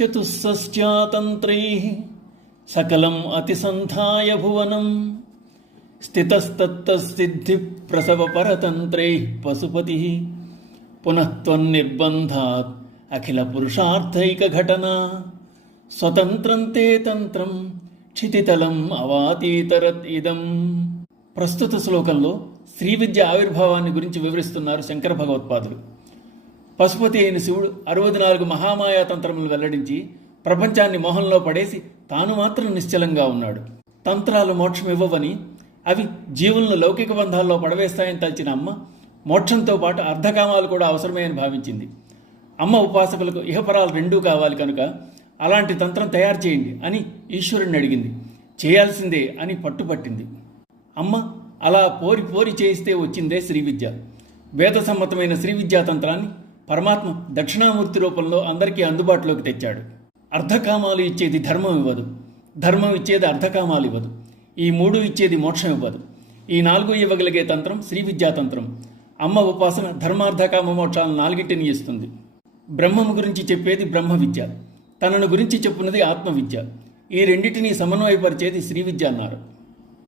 చతుస్సస్యాతంత్రైః సకలం అతిసంధాయ భువనం స్థితస్తత్తసిద్ధిప్రసవపరతంత్రైః పశుపతిః పునఃత్వన్నిర్బంధాత్ అఖిల పురుషార్థైకఘటనా స్వతంత్రం తే తంత్రం క్షితితలం అవాతీతరత్ ఇదం. ప్రస్తుత శ్లోకంలో శ్రీ విద్య ఆవిర్భావాన్ని గురించి వివరిస్తున్నారు శంకర భగవత్పాదులు. పశుపతి అయిన శివుడు 64 మహామాయా తంత్రములు వెల్లడించి ప్రపంచాన్ని మోహంలో పడేసి తాను మాత్రం నిశ్చలంగా ఉన్నాడు. తంత్రాలు మోక్షం ఇవ్వవని, అవి జీవులను లౌకిక బంధాల్లో పడవేస్తాయని తలచిన అమ్మ మోక్షంతో పాటు అర్ధకామాలు కూడా అవసరమే అని భావించింది. అమ్మ ఉపాసకులకు ఇహపరాలు రెండూ కావాలి కనుక అలాంటి తంత్రం తయారు చేయండి అని ఈశ్వరుణ్ణి అడిగింది. చేయాల్సిందే అని పట్టుపట్టింది. అమ్మ అలా పోరి చేయిస్తే వచ్చిందే శ్రీ విద్య. వేద సమ్మతమైన శ్రీ విద్యా తంత్రాన్ని పరమాత్మ దక్షిణామూర్తి రూపంలో అందరికీ అందుబాటులోకి తెచ్చాడు. అర్ధకామాలు ఇచ్చేది ధర్మం ఇవ్వదు, ధర్మం ఇచ్చేది అర్ధకామాలు ఇవ్వదు, ఈ 3 ఇచ్చేది మోక్షం ఇవ్వదు. ఈ 4 ఇవ్వగలిగే తంత్రం శ్రీ విద్యా తంత్రం. అమ్మ ఉపాసన ధర్మార్థకామ మోక్షాలను 4టిని ఇస్తుంది. బ్రహ్మము గురించి చెప్పేది బ్రహ్మ విద్య, తనను గురించి చెప్పున్నది ఆత్మ విద్య. ఈ రెండింటినీ సమన్వయపరిచేది శ్రీ విద్య అన్నారు.